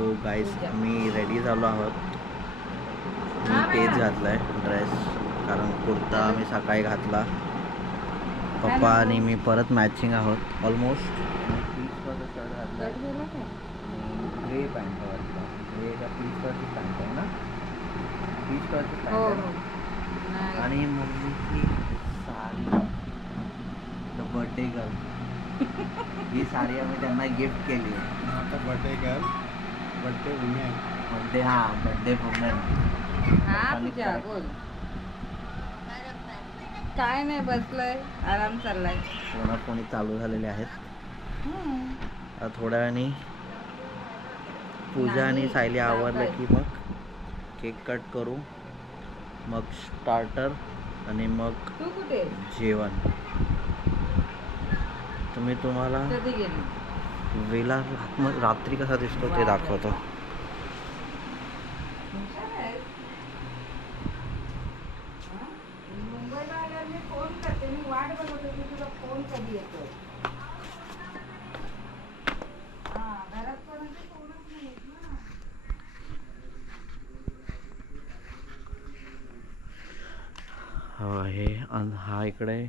So guys आम्ही ready झालो आहोत. मी तेच घातलं आहे ड्रेस, कारण कुर्ता आम्ही सकाळी घातला. पप्पा आणि मी परत मॅचिंग आहोत ऑलमोस्ट. पीसवरचं शर्ट घातलं आणि ग्रे पॅन्ट वाटतं. ग्रे का पीसवरची पॅन्ट आहे ना, पीसवरची पॅन्ट आहे. आणि मम्मीची साडी, द बर्थडे गर्ल. ही साडी आम्ही त्यांना गिफ्ट केली आहे. आता birthday girl, birthday women. Birthday, हां बर्थडे वुमेन. पूजा बोल. काय नाही, बसलोय, आराम चाललाय. फोनाफोनी चालू झालेले आहेत. आता थोड्या वेळाने पूजा आणि सायली आवरलं की मग केक कट करू, मग स्टार्टर आणि मग तू कुठे जेवण. तुम्ही तुम्हाला कधी गेली? वेला रात्री कसा दिसतो ते दाखवतो. मुंबईला आल्यावर मी फोन करते, मी वाट बघत होती तुझा फोन कधी येतो. घरात कोणाचा फोनच नाही येत ना. हो हे हा इकडे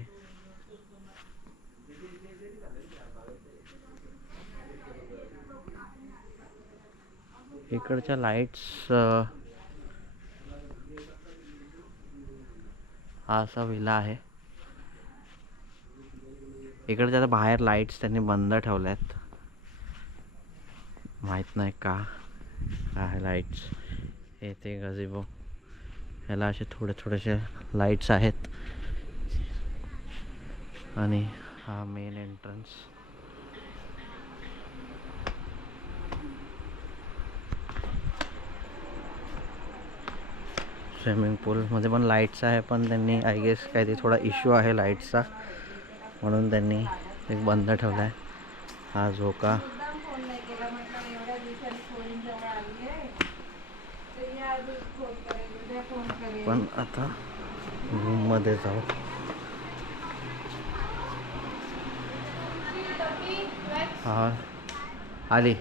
इकडच्या लाईट्स, हा असा विला आहे. इकडच्या आता बाहेर लाईट्स त्यांनी बंद ठेवल्यात, माहित नाही का काय लाईट्स. हे ते गझिबो, ह्याला असे थोडे थोडेसे लाईट्स आहेत. आणि हा मेन एंट्रन्स. स्विमिंग पूलमध्ये पण लाईट्स आहे, पण त्यांनी आय गेस काहीतरी थोडा इश्यू आहे लाईट्सचा, म्हणून त्यांनी एक बंद ठेवला आहे. हा झोका. फोन नाही केला, म्हटलं एवढ्या दिवसांनी फोन जवळ आली आहे तर या आधी फोन करेल, उद्या फोन करेल. पण आता रूममध्ये जाऊ. हा आली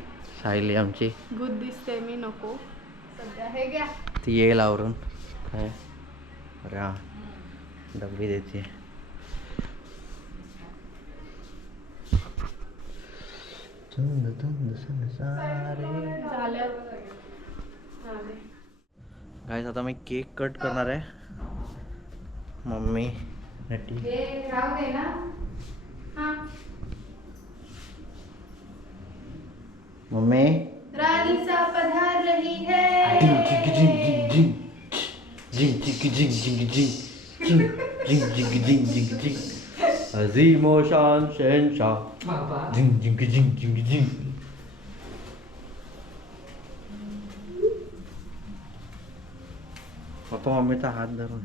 सायली आमची. गुड दिसते मी, नको सध्या. हे घ्या, ती येईल आवरून. काय अरे हा डब्बी देते. गाईस आता मी केक कट करणार आहे. मम्मी नटी राहू दे ना. मम्मी राणीचा पधार रही है. अजीमो शान शहनशाह. जिंग जिंग जिंग जिंग जिंग. पप्पा मम्मीचा हात धरून.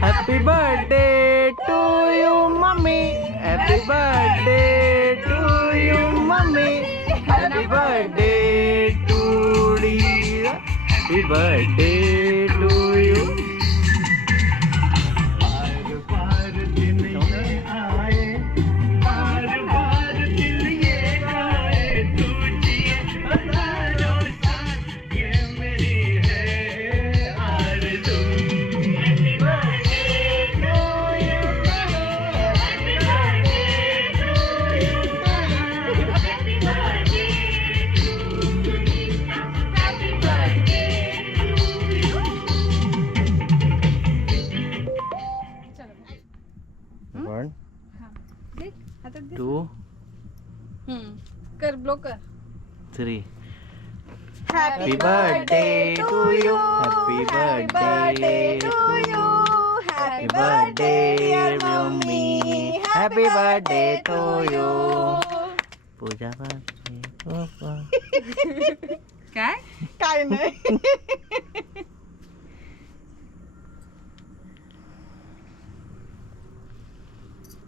Happy birthday to you, mommy. Happy birthday to you, mommy. Happy birthday to you. Happy birthday to you. One, two, कर ब्लॉक कर. 3. Happy birthday to you, happy birthday to you, happy birthday mummy, happy birthday to you. Pooja काय काय नाही.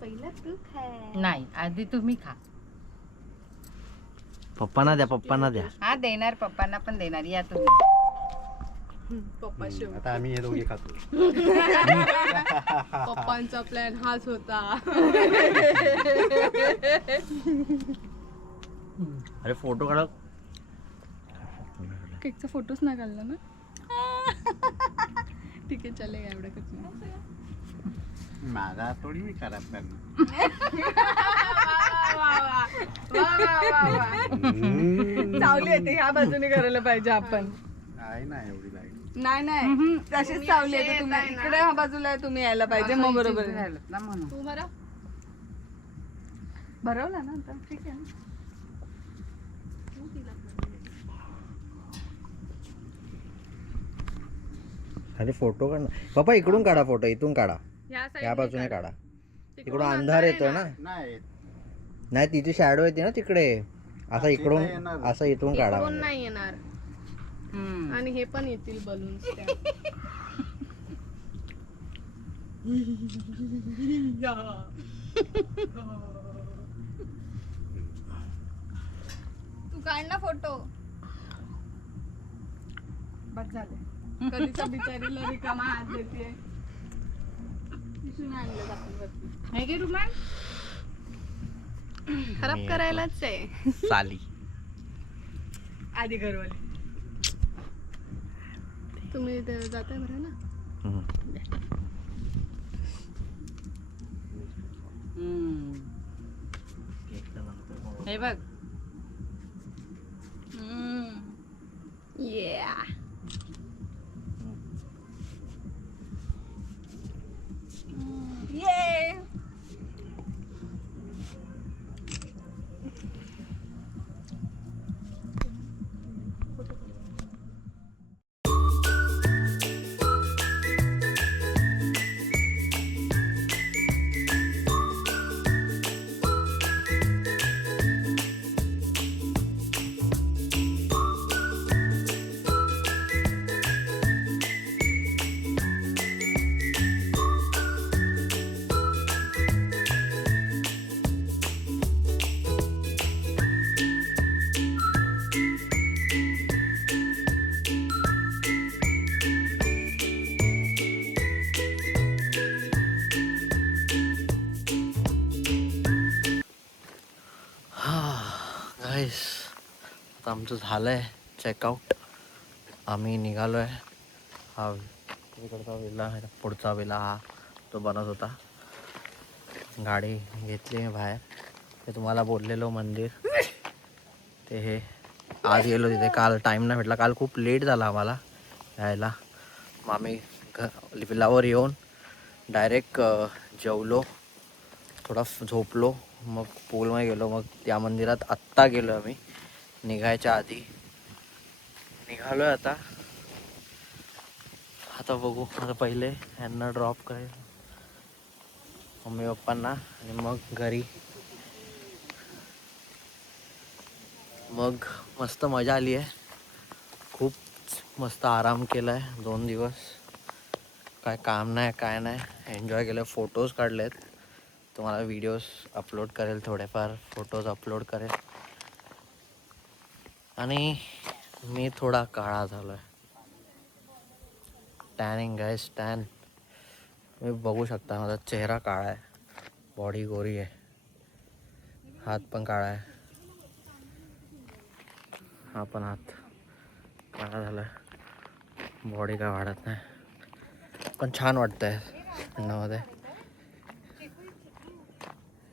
पहिला तू खा. नाही, आधी तुम्ही खा. पप्पांना द्या, पप्पांना द्या. हा देणार, पप्पांना पण देणार. या तुम्ही. पप्पा शेव. आता आम्ही हे दोघे खातो. पप्पांचा प्लॅन हाच होता. अरे फोटो काढ. केकचा फोटोच नाही काढला ना. ठीक आहे, चले एवढं कसं. माझा थोडी मी खराब करणार. चावली येते ह्या बाजूने करायला पाहिजे आपण. आहे ना एवढी लाईट. नाही नाही, तशीच चावली येते. तुम्ही इकडे ह्या बाजूला तुम्ही यायला पाहिजे, मग बरोबर आहे. राहिलं ना म्हणून. तू भरा. भरवला ना आता, ठीक आहे ना. अरे फोटो काढ ना पप्पा. इकडून काढा फोटो, इथून काढा, या बाजूने काढा. तिकडून अंधार येतोय ना. नाही नाही, तिची शॅडो येते ना तिकडे. असं इकडून, येणार. असं इथून काढा. इकडून नाही येणार. हम्म. आणि हे पण येतील बलून्स. तू काढ ना फोटो. बस झाले. कधीचा बिचारीला रिकामा हात देते. आणलं आपण वरती. हे घे रुमाल. खराब करायलाच आहे. साली. आधी घरवाली. तुम्ही जाताय बरं ना. हम्म. हम्म. हे बघ. Yeah. Yay. गाईस, आता आमचं झालंय चेकआउट. आम्ही निघालोय. हा इकडचा वेला, पुढचा वेला हा तो बनत होता. गाडी घेतली बाहेर. ते तुम्हाला बोललेलो मंदिर, ते हे आज गेलो तिथे. काल टाईम नाही भेटला, काल खूप लेट झाला आम्हाला यायला. मग आम्ही विलावर येऊन डायरेक्ट जेवलो, थोडा झोपलो, मग पूलमध्ये गेलो. मग त्या मंदिरात आत्ता गेलो आम्ही, निघायच्या आधी. निघालो आहे आता. आता बघू, आता पहिले यांना ड्रॉप करेल मम्मी पप्पांना, आणि मग घरी. मग मस्त मजा आली आहे. खूप मस्त आराम केला आहे 2 दिवस. काय काम नाही, काय नाही, एन्जॉय केलं. फोटोज काढलेत, तुम्हाला व्हिडिओज अपलोड करेल, थोडेफार फोटोज अपलोड करेल. आणि मी थोडा काळा झालो आहे. Tanning guys, tan. तुम्ही बघू शकता, माझा चेहरा काळा आहे, बॉडी गोरी आहे, हात पण काळा आहे. हा पण हात काळा झाला आहे, बॉडी काय वाढत नाही, पण छान वाटतं आहे थंडामध्ये.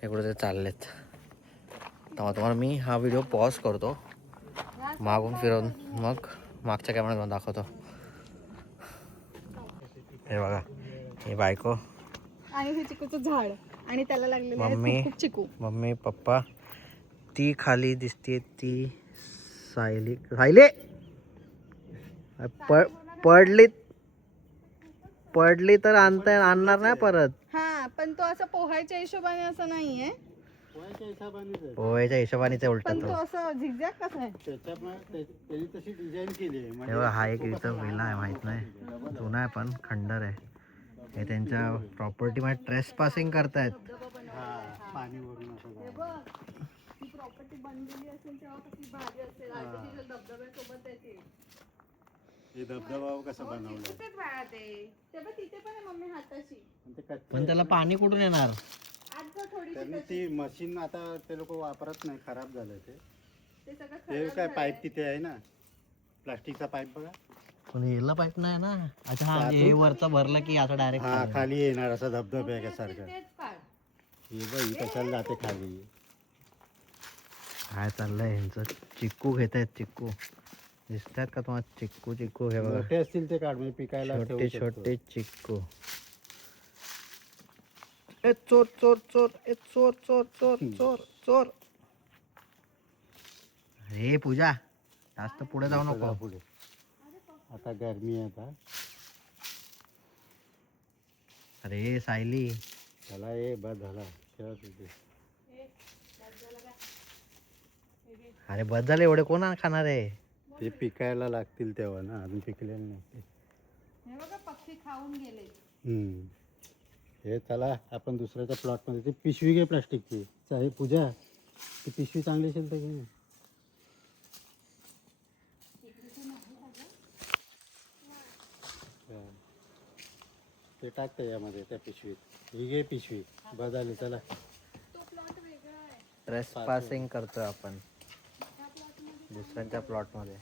इकडे ते चाललेत. तेव्हा तुम्हाला मी हा व्हिडिओ पॉज करतो, मागून फिरवून मग मागच्या कॅमेऱ्यात दाखवतो. हे बघा, ही बायको आणि हे चिकूचं झाड, आणि त्याला लागलेलं आहे मम्मी, खूप चिकू. Mummy papa. ती खाली दिसते ती सायली. सायले पडली तर आणणार नाही परत. हा पण तो असं पोहायच्या हिशोबाने असं नाहीये, पोहायच्या हिशोबानेच आहे. पोहायच्या हिशोबानेच आहे उलटा पण तो तो. असं झिगझॅग कसा आहे. त्यांनी तशी डिझाईन केली आहे म्हणजे तेव्हा हा एक इथं विला आहे, माहित नाही, जुना आहे पण खंडर आहे. हे त्यांच्या प्रॉपर्टी मध्ये ट्रेस पासिंग करतायत. हा पाणी वरून असं जातं. ही प्रॉपर्टी बनलेली असेल तेव्हा किती भारी असेल, आर्टिफिशियल धबधब्यासोबत आहे ते. हे धबधबा कसं बनवलं कुठेच बाळा ते तेव्हा तिथे पण आहे मम्मी हाताशी. ते कच्चं पण त्याला पाणी कुठून येणार? आज जर थोडीशी त्यांनी ती मशीन आता ते लोक वापरत नाही, खराब झालं ते. ते सगळं ते खराब काय झालंय. पाईप तिथे आहे ना, प्लास्टिकचा पाईप बघा. पण याला पाईप नाही ना. अच्छा हा, हे वरचं भरलं की असं हा डायरेक्ट. खाली येणार असा धबधब्यासारखं. तेच काढ. हे बघ ही कशाला जाते खाली. काय चाललंय यांचं? चिक्कू घेत आहेत, चिक्कू दिसतात का तुम्हाला? चिक्कू चिक्कू हे बघा, मोठे असतील ते काढ म्हणजे पिकायला ठेवू छोटे शकतो. छोटे चिक्कू. ए चोर चोर चोर, ए चोर चोर चोर चोर चोर. अरे पूजा, जास्त पुढे जाऊ जा नको. पुढे. आता गरमी आहे आता. अरे सायली, त्याला हे बस झाला ठेवा तिथे. अरे बस झाले, एवढे कोण खाणार आहे? ते पिकायला लागतील तेव्हा ना, अजून पिकलेले नाही. हे बघा पक्षी खाऊन गेले. हे चला आपण दुसऱ्याच्या प्लॉटमध्ये ती पिशवी घे प्लास्टिकची. हे पूजा, ती पिशवी चांगली असेल तर घे. हा. ते टाक त्याच्यामध्ये त्या पिशवीत. ही घे पिशवी, बस झाली चला. ट्रेस पासिंग करतोय आपण दुसऱ्यांच्या प्लॉट मध्ये.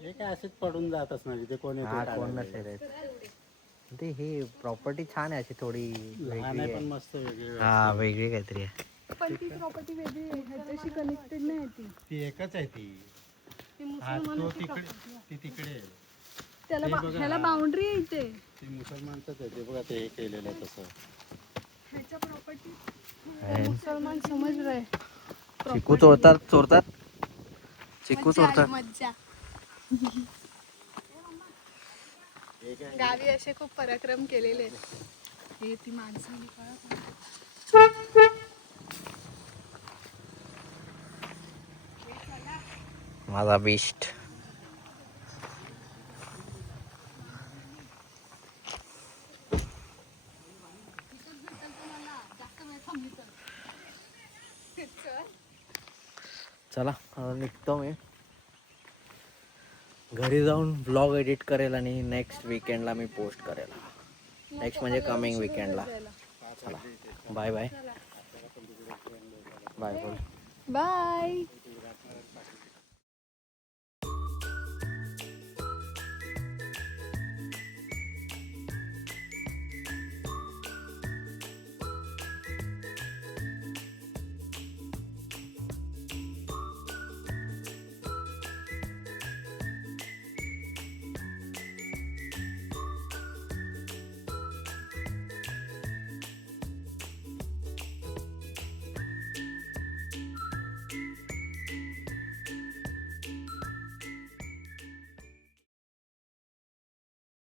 हे काय असेच पडून जात असणार, इथे कोण हा येतो कोण काढायला. नसेल. ते ही प्रॉपर्टी छान आहे, अशी थोडी लहान वेगळी आहे पण आहे. मस्त वेगळी. हा वेगळी काहीतरी आहे. पण ती प्रॉपर्टी वेगळी आहे, ह्याच्याशी कनेक्टेड नाही ती. ती एकच आहे ती. ती हा तो मुसलमानाची तिकडे, property आहे. ती तिकडे आहे. त्याला ते बा- बघा, ह्याला हा. बाउंड्री आहे इथे. ती मुसलमानचंच आहे ते बघा, ते हे केलेलं आहे तसं. ह्याच्या प्रॉपर्टी आहे. मुसलमान समज रहे. चिकू चोरतात चोरतात चिकू मज्जा आली, चोरतात. मज्जा. गावी असे खूप पराक्रम केलेले आहेत. हे ती माणसं माझा बिस्ट. चला निघतो मी. घरी जाऊन ब्लॉग एडिट करेल आणि नेक्स्ट वीकेंडला मी पोस्ट करेल. नेक्स्ट म्हणजे कमिंग वीकेंडला. चला बाय बाय. बाय बोल. बाय.